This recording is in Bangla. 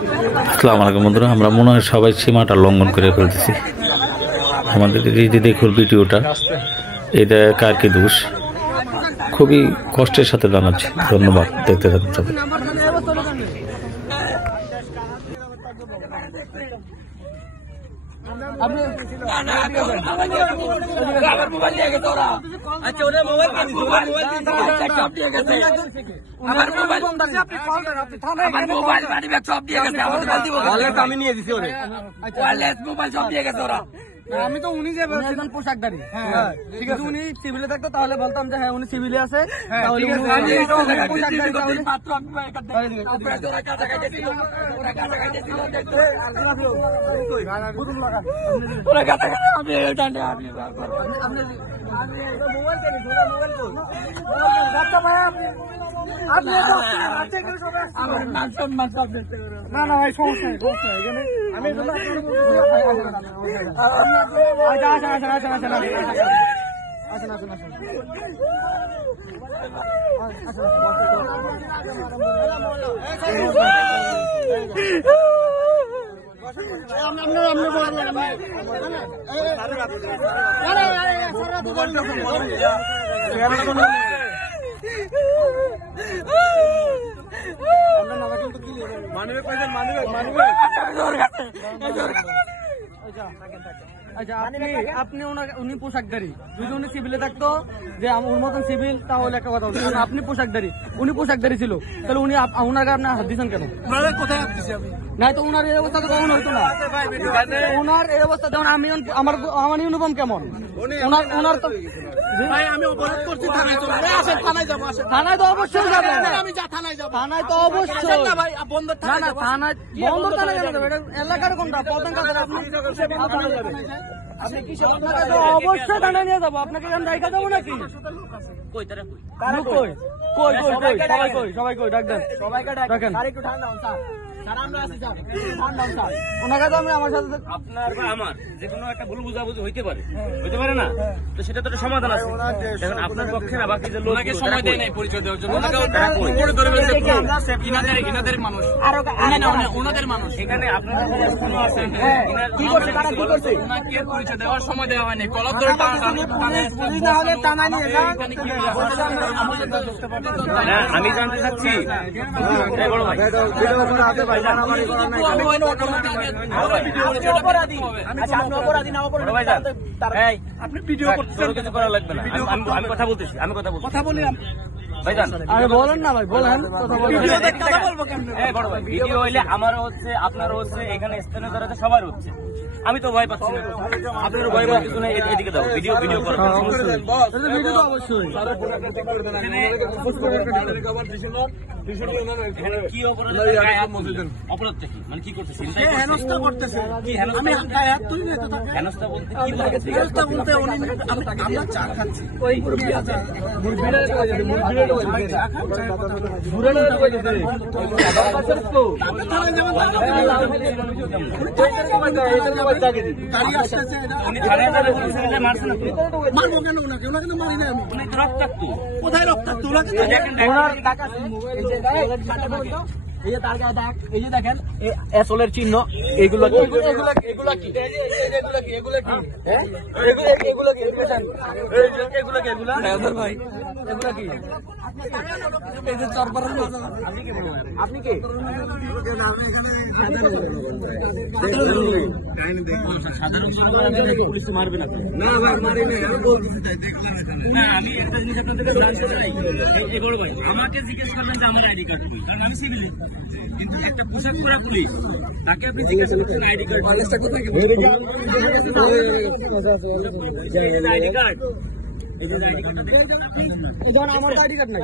আসসালামু আলাইকুম বন্ধুরা, আমরা মনে হয় সবাই সীমাটা লঙ্ঘন করে ফেলতেছি। আমাদের এই যে দেখুন ভিডিওটা, এটা কার কি দোষ, খুবই কষ্টের সাথে জানাচ্ছি। ধন্যবাদ, দেখতে থাকুন সবাই। আমি তো উনি যে একজন পোশাকধারী, ঠিক আছে, উনি সিভিলে থাকতো তাহলে বলতাম যে হ্যাঁ উনি সিভিলে আছে, তাহলে না না ভাই সমস্যা নেই, এখানে আমি আচ্ছা আপনি উনি পোশাকধারী, যদি উনি সিভিলে থাকতো যে ওর মতন সিভিল তাহলে একটা কথা বলতো, আপনি পোশাকধারী, উনি পোশাকধারী ছিল, তাহলে উনি ওনাকে আপনি হাত দিচ্ছেন কেন? কোথায় নাই তো উনার এই অবস্থা তো কখন হইতো না। ওনার এই অবস্থা যেমন আমি আমার ইউনিফর্ম কেমন, ওনার তো থানায় তো অবশ্যই যাবো, থানায় তো অবশ্যই এলাকার কোনটা প্রধান কাজ অবশ্যই থানায় নিয়ে যাবো, আপনাকে দেখা যাবো নাকি? সবাই কই ডাকবেন, ডাকেন ওনাকে তো আমি আমার সাথে আপনার বা আমার যে কোনো একটা ভুল বুঝাবুঝি হইতে পারে না, তো সেটা তো একটা সমাধান আছে। এখন আপনার পক্ষে না বাকি যে লোককে সময় দেয় নাই পরিচয় দেওয়ার জন্য, ইনাদের মানুষ ওনাদের মানুষ এখানে আপনাদের আছে, ওনাকে পরিচয় দেওয়ার সময় দেওয়া হয়নি। কলম ধরে আমি জানতে চাচ্ছি বড় ভাই, আপনি ভিডিও কিছু করা লাগবে না, আমি কথা বলতেছি, কথা বলি বলেন না ভাই, বলেন ভিডিও হইলে আমারও হচ্ছে, আপনারও হচ্ছে, এখানে স্থানীয় যারা সবার হচ্ছে। আমি তো ভয় পাচ্ছি না, আপনারও ভয় পাওয়ার কিছু না। এদিকে দাও, ভিডিও করার কি অপরাধটা কি, মানে কি করতেছে, হেনস্থা করতেছে, কি হেনস্থা বলতে কি বলতে আমরা চা খাচ্ছি, মারবো কেন ওনাকে? ওনাকে তো মারি না আমি, রক্তাক্ত কোথায় রক্তাক্ত? ওনাকে এই যে তার গায়ে দাগ, এই যে দেখেন এসলের চিহ্ন, এইগুলো কি? আপনি কে? পুলিশ মারবে না? না ভাই মারি না, আমি বলতেছি তাই দেখলাম। না আমি একটা জিনিস আপনাদের জানতে চাই, এই বড় ভাই আমাকে জিজ্ঞেস করবেন যে আমার আইডি কার্ড কই, কারণ আমি সিভিল, কিন্তু একটা পোশাক পরা পুলিশ তাকে আপনি জিজ্ঞাসা করছেন আইডি কার্ড কোথায়, আইডি কার্ড, এই যে আইডি কার্ড, আমার আইডি কার্ড নাই।